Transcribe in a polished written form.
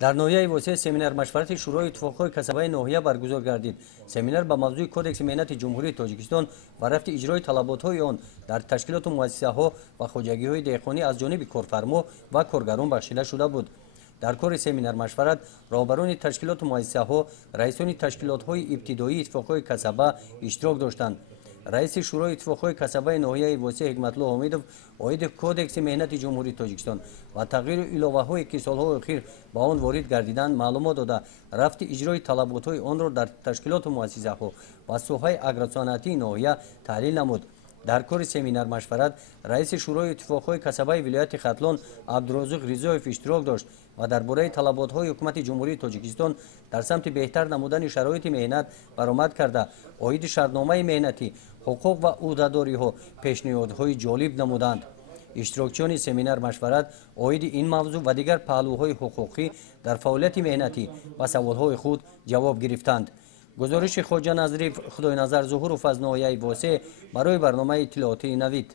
در ناحیه واسه سمینار مشورت شورای اتفاقهای کسبه ناحیه برگزار گردید. سمینار با موضوع کدکس مهنت جمهوری تاجیکستان و رفت اجرای طلبات‌های آن در تشکیلات و مؤسسه‌ها و خواجگی‌های دهقانی از جانب کارفرما و کارگران بخشیده شده بود. در کار سمینار مشورت رهبران تشکیلات و مؤسسه‌ها، رئیسان تشکیلات‌های ابتدایی اتفاقهای کسبه اشتراک داشتند. رئیس شورای اتفاقهای کسبه ناحیه واسه حکمت‌الله حمیدов اوید کدکس مهنت جمهوری تاجیکستان و تغییر الهوه‌هایی که سال‌های اخیر با آن وارد گردیدند معلومات داده رفت اجرای طلبات‌های آن را در تشکیلات و مؤسسه‌ها و ساحه اگروصنعتی ناحیه تحلیل نمود. در کار سمینار مشورت رئیس شورای اتفاقهای کسبه ولایت ختلان عبدالرزاق رضایف اشتراک داشت و درباره طلبات‌های حکومت جمهوری تاجیکستان در سمت بهتر نمودن شرایط مهنت برآمد کرده اوید شرطنامه مهنتی حقوق و عهدهداری‌ها پیشنهادهای جالب نمودند. اشتراکچیان سمینار مشورت اوید این موضوع و دیگر پهلوهای حقوقی در فعالیت مهنتی و سوالهای خود جواب گرفتند. گزارش خواجه نظریف خدای نظر ظهور و از ناحیه واسه برای برنامه اطلاعاتی نوید.